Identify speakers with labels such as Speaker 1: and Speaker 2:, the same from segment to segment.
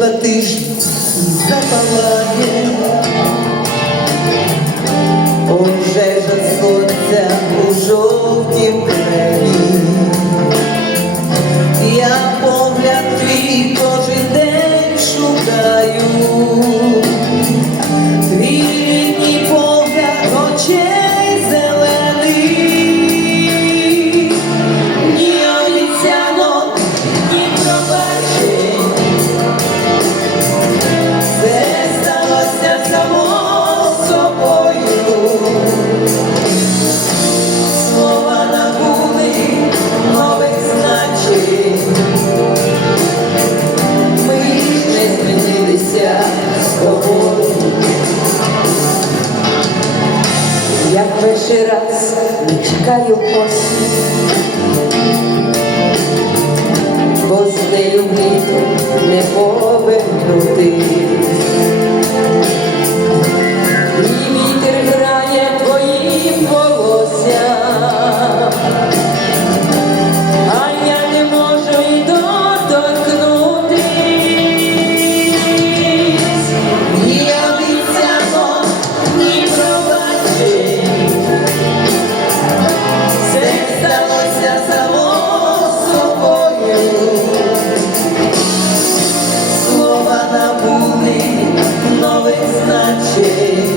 Speaker 1: платиш за палає. свободи, я перший раз не чекаю осінь. Значит.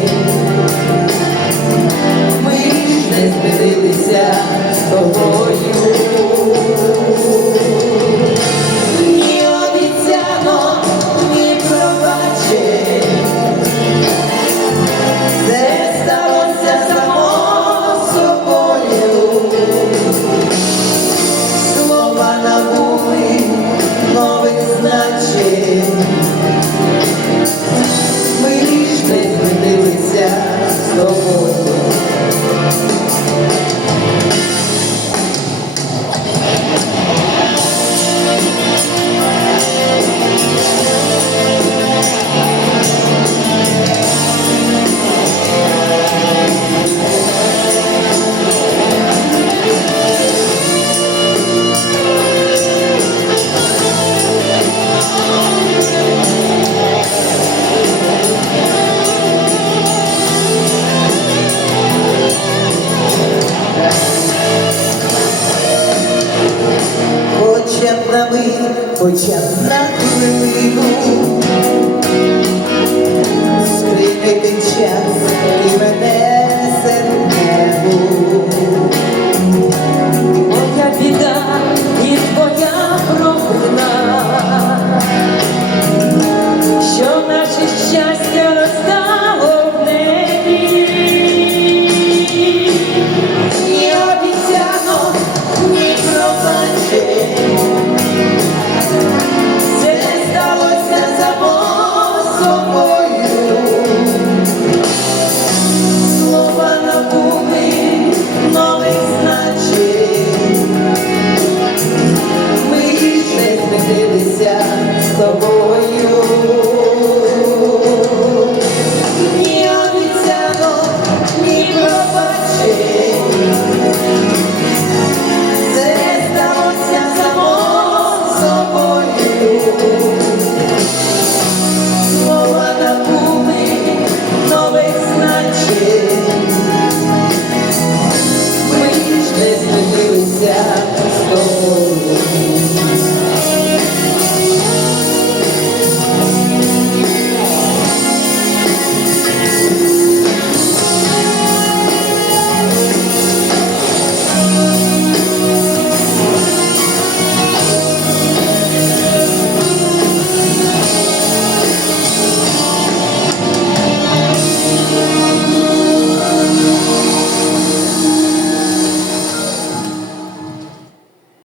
Speaker 1: foi dia